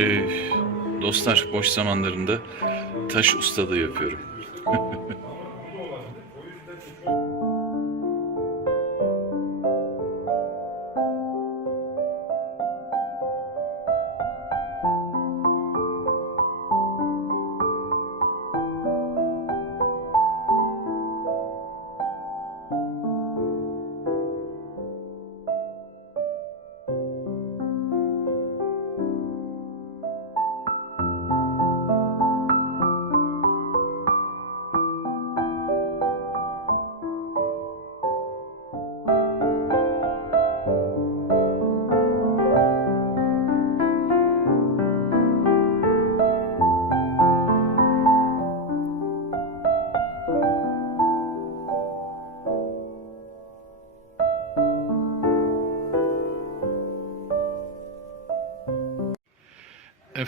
Ee, dostlar boş zamanlarında taş ustalığı yapıyorum.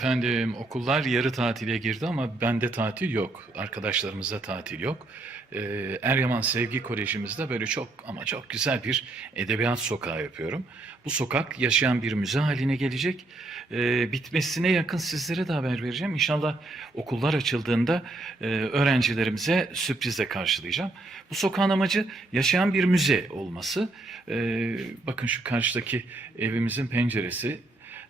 Efendim okullar yarı tatile girdi ama bende tatil yok. Arkadaşlarımızda tatil yok. Ee, Eryaman Sevgi Kolejimizde böyle çok ama çok güzel bir edebiyat sokağı yapıyorum. Bu sokak yaşayan bir müze haline gelecek. Ee, bitmesine yakın sizlere de haber vereceğim. İnşallah okullar açıldığında e, öğrencilerimize sürprizle karşılayacağım. Bu sokağın amacı yaşayan bir müze olması. Ee, bakın şu karşıdaki evimizin penceresi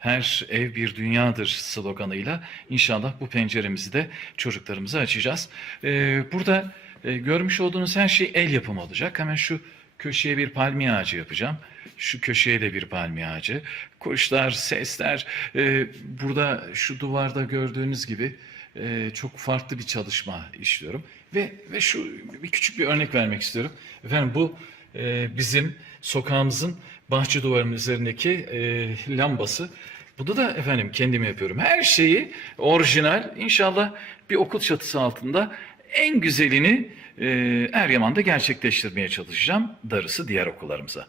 her ev bir dünyadır sloganıyla inşallah bu penceremizi de çocuklarımıza açacağız. Ee, burada e, görmüş olduğunuz her şey el yapımı olacak. Hemen şu köşeye bir palmiye ağacı yapacağım. Şu köşeye de bir palmiye ağacı. Kuşlar, sesler. e, burada şu duvarda gördüğünüz gibi e, çok farklı bir çalışma işliyorum. Ve ve şu bir küçük bir örnek vermek istiyorum. Efendim bu e, bizim sokağımızın bahçe duvarının üzerindeki e, lambası. Bunu da efendim kendim yapıyorum. Her şeyi orijinal. İnşallah bir okul çatısı altında en güzelini e, Eryaman'da gerçekleştirmeye çalışacağım. Darısı diğer okullarımıza.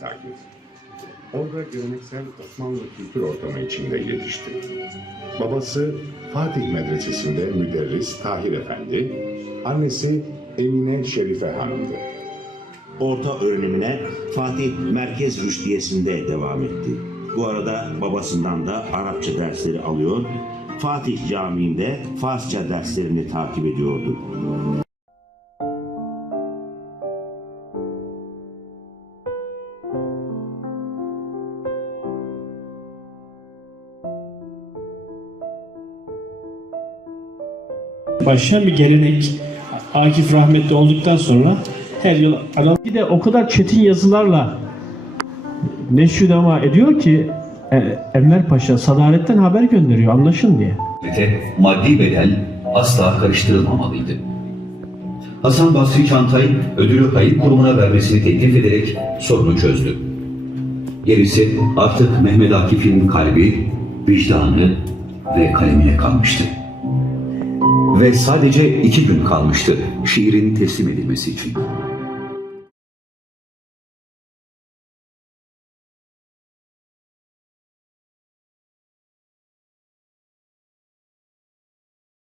Takip. Orada geleneksel Osmanlı kültür ortamı içinde yetişti. Babası Fatih Medresesi'nde müderris Tahir Efendi, annesi Emine Şerife Hanım'dı. Orta öğrenimine Fatih Merkez Rüştiyesi'nde devam etti. Bu arada babasından da Arapça dersleri alıyor, Fatih Camii'nde Farsça derslerini takip ediyordu. Başlayan bir gelenek. Akif rahmetli olduktan sonra her yıl adam bir de o kadar çetin yazılarla neşrüdama ediyor ki e, Enver Paşa sadaletten haber gönderiyor anlaşın diye. Maddi bedel asla karıştırılmamalıydı. Hasan Basri Çantay ödülü kayıp kurumuna vermesini teklif ederek sorunu çözdü. Gerisi artık Mehmet Akif'in kalbi, vicdanı ve kalemine kalmıştı. Ve sadece iki gün kalmıştı şiirin teslim edilmesi için.